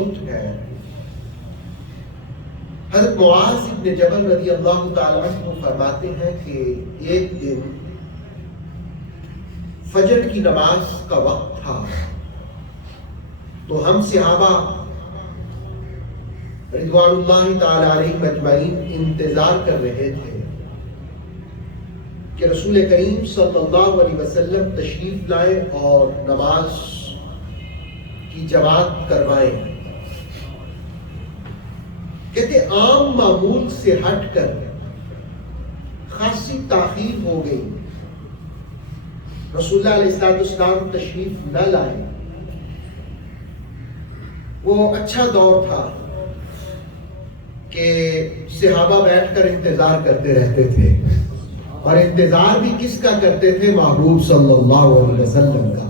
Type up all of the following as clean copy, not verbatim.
ہے۔ حضرت معاذ ابن جبل رضی اللہ تعالی عنہ فرماتے ہیں کہ ایک دن فجر کی نماز کا وقت تھا تو ہم صحابہ رضوان اللہ تعالی علیہم اجمعین انتظار کر رہے تھے کہ رسول کریم صلی اللہ علیہ وسلم تشریف لائیں اور نماز کی جماعت کروائیں۔ کہتے عام معمول سے ہٹ کر خاصی تاخیر ہو گئی، رسول اللہ علیہ السلام تشریف نہ لائے۔ وہ اچھا دور تھا کہ صحابہ بیٹھ کر انتظار کرتے رہتے تھے، اور انتظار بھی کس کا کرتے تھے؟ محبوب صلی اللہ علیہ وسلم کا۔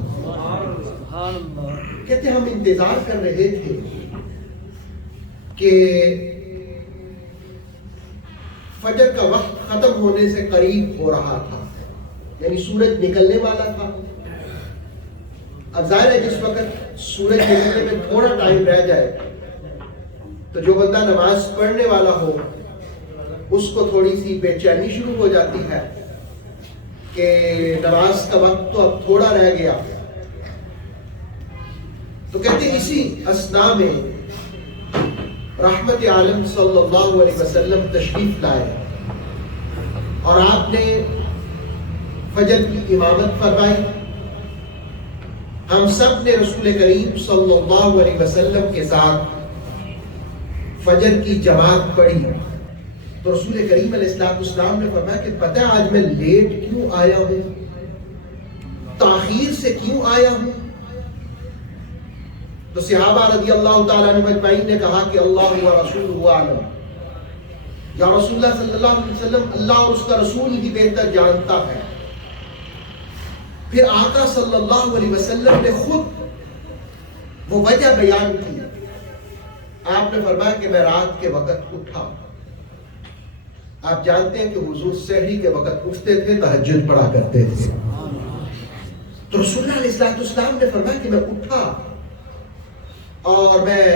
کہتے ہم انتظار کر رہے تھے کہ فجر کا وقت ختم ہونے سے قریب ہو رہا تھا، یعنی سورج نکلنے والا تھا۔ اب ظاہر ہے جس وقت سورج نکلنے میں تھوڑا ٹائم رہ جائے تو جو بندہ نماز پڑھنے والا ہو اس کو تھوڑی سی بے چینی شروع ہو جاتی ہے کہ نماز کا وقت تو اب تھوڑا رہ گیا۔ تو کہتے ہیں اسی اثناء میں رحمت عالم صلی اللہ علیہ وسلم تشریف لائے اور آپ نے فجر کی امامت فرمائی۔ ہم سب نے رسول کریم صلی اللہ علیہ وسلم کے ساتھ فجر کی جماعت پڑھی تو رسول کریم علیہ السلام نے فرمایا کہ پتہ ہے آج میں لیٹ کیوں آیا ہوں، تاخیر سے کیوں آیا ہوں؟ تو صحابہ رضی اللہ تعالیٰ عنہ اجمعین نے کہا کہ اللہ و رسولہ اعلم، یا رسول اللہ صلی اللہ علیہ وسلم اللہ اور اس کا رسول ہی بہتر جانتا ہے۔ پھر آقا صلی اللہ علیہ وسلم نے خود وہ وجہ بیان کی۔ آپ نے فرمایا کہ میں رات کے وقت اٹھا۔ آپ جانتے ہیں کہ حضور سحری کے وقت اٹھتے تھے، تہجد پڑھا کرتے تھے۔ تو رسول اللہ علیہ السلام نے فرمایا کہ میں اٹھا اور میں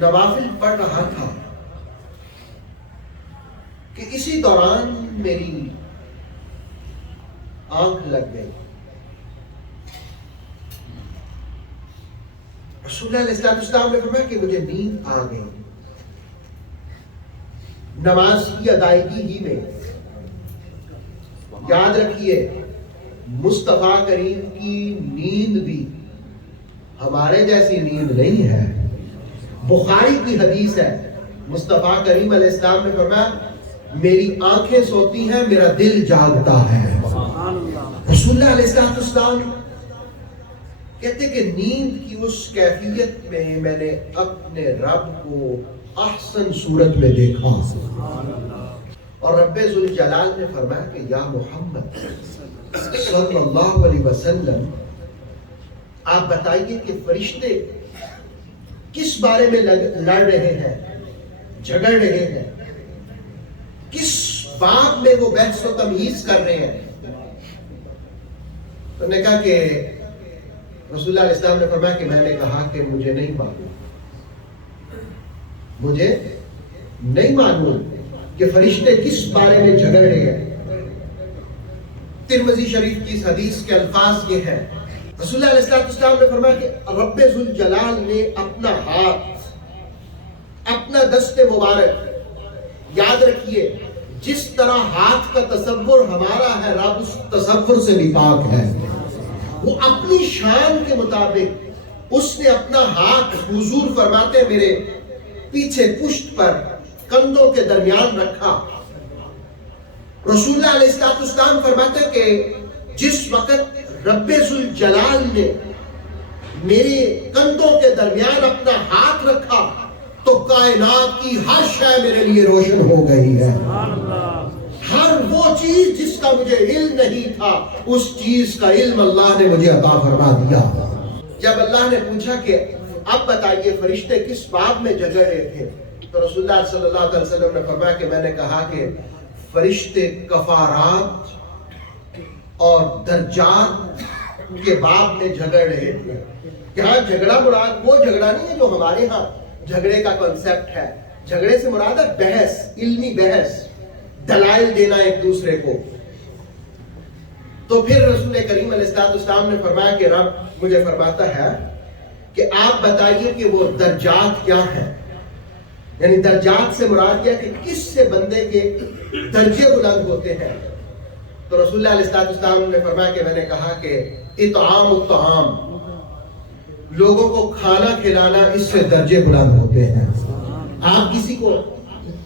نوافل پڑھ رہا تھا کہ اسی دوران میری آنکھ لگ گئی۔ رسول اللہ علیہ السلام نے فرمایا کہ مجھے نیند آ گئی نماز کی ادائیگی ہی میں۔ یاد رکھیے مصطفیٰ کریم کی نیند بھی ہمارے جیسی نیند نہیں ہے۔ بخاری کی حدیث ہے، مصطفیٰ کریم علیہ السلام نے فرمایا میری آنکھیں سوتی ہیں، میرا دل جاگتا ہے۔ رسول اللہ علیہ السلام کہتے کہ نیند کی اس کیفیت میں نے اپنے رب کو احسن صورت میں دیکھا، اور رب ذوالجلال نے فرمایا کہ یا محمد صلی اللہ علیہ وسلم آپ بتائیے کہ فرشتے کس بارے میں لڑ رہے ہیں، جھگڑ رہے ہیں، کس بات میں وہ بحث و تمیز کر رہے ہیں؟ تو نے کہا کہ رسول اللہ علیہ السلام نے فرمایا کہ میں نے کہا کہ مجھے نہیں معلوم، مجھے نہیں معلوم کہ فرشتے کس بارے میں جھگڑ رہے ہیں۔ ترمذی شریف کی اس حدیث کے الفاظ یہ ہیں، رسول اللہ علیہ السلام نے فرمایا کہ رب ذوالجلال نے اپنا ہاتھ، اپنا دست مبارک، یاد رکھیے جس طرح ہاتھ کا تصور ہمارا ہے رب اس تصور سے بھی پاک ہے، وہ اپنی شان کے مطابق اس نے اپنا ہاتھ حضور فرماتے میرے پیچھے پشت پر کندھوں کے درمیان رکھا۔ رسول اللہ علیہ السلام فرماتے کہ جس وقت رب ذوالجلال نے میرے کندھوں کے درمیان اپنا ہاتھ رکھا تو کائنات کی ہر شے میرے لیے روشن ہو گئی ہے۔ ہر وہ چیز جس کا مجھے علم نہیں تھا اس چیز کا علم اللہ نے مجھے عطا فرما دیا۔ جب اللہ نے پوچھا کہ اب بتائیے فرشتے کس بات میں جھگڑ رہے تھے تو رسول اللہ صلی اللہ علیہ وسلم نے فرمایا کہ میں نے کہا کہ فرشتے کفارات اور درجات کے باب میں جھگڑ رہے تھے۔ یہاں جھگڑا مراد وہ جھگڑا نہیں ہے جو ہمارے ہاں جھگڑے کا کانسیپٹ ہے. جھگڑے سے مراد ہے بحث, علمی بحث, دلائل دینا ایک دوسرے کو. تو پھر رسول کریم علیہ السلام نے فرمایا کہ رب مجھے فرماتا ہے کہ آپ بتائیے کہ وہ درجات کیا ہیں. یعنی درجات سے مراد کیا کہ کس سے بندے کے درجے بلند ہوتے ہیں. تو رسول اللہ علیہ السلام نے فرمایا کہ میں نے کہا کہ اطعام الطعام, لوگوں کو کھانا کھلانا, اس سے درجے بلند ہوتے ہیں. آپ کسی کو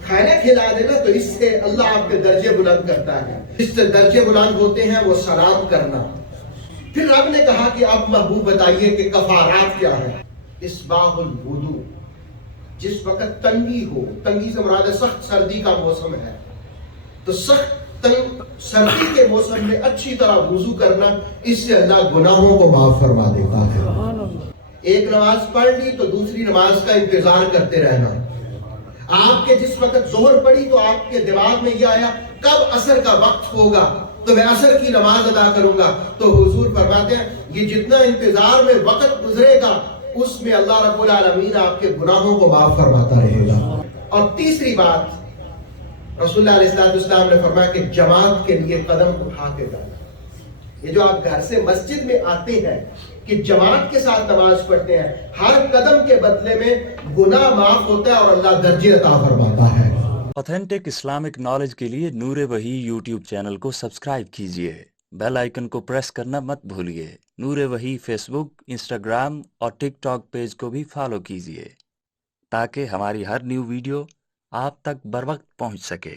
کھانا کھلا دینا تو اس سے اللہ آپ کے درجے بلند کرتا ہے. اس سے درجے بلند ہوتے ہیں وہ سلام کرنا. پھر رب نے کہا کہ اب محبوب بتائیے کہ کفارات کیا ہے. اسباغ الوضو, جس وقت تنگی ہو, تنگی سے مراد ہے سخت سردی کا موسم ہے, تو سخت سردی کے موسم میں اچھی طرح وضو کرنا, اس سے اللہ گناہوں کو معاف فرما دیتا ہے. ایک نماز پڑھ لی تو دوسری نماز کا انتظار کرتے رہنا. آپ کے جس وقت ظہر پڑی تو آپ کے دماغ میں یہ آیا کب عصر کا وقت ہوگا تو میں عصر کی نماز ادا کروں گا. تو حضور فرماتے ہیں یہ جتنا انتظار میں وقت گزرے گا اس میں اللہ رب العالمین آپ کے گناہوں کو معاف فرماتا رہے گا. اور تیسری بات رسول اللہ علیہ السلام نے فرمایا کہ جماعت کے لیے قدم اٹھا کے جانا. یہ جو آپ گھر سے مسجد میں آتے ہیں کہ جماعت کے ساتھ نماز پڑھتے ہیں, ہر قدم کے بدلے میں گناہ معاف ہوتا ہے اور اللہ درجے عطا فرماتا ہے. اوتھینٹک اسلامک نالج کے لیے نور وحی یوٹیوب چینل کو سبسکرائب کیجیے. بیل آئیکن کو پریس کرنا مت بھولیے. نور وحی فیس بک, انسٹاگرام اور ٹک ٹاک پیج کو بھی فالو کیجیے تاکہ ہماری ہر نیو ویڈیو آپ تک بر وقت پہنچ سکے.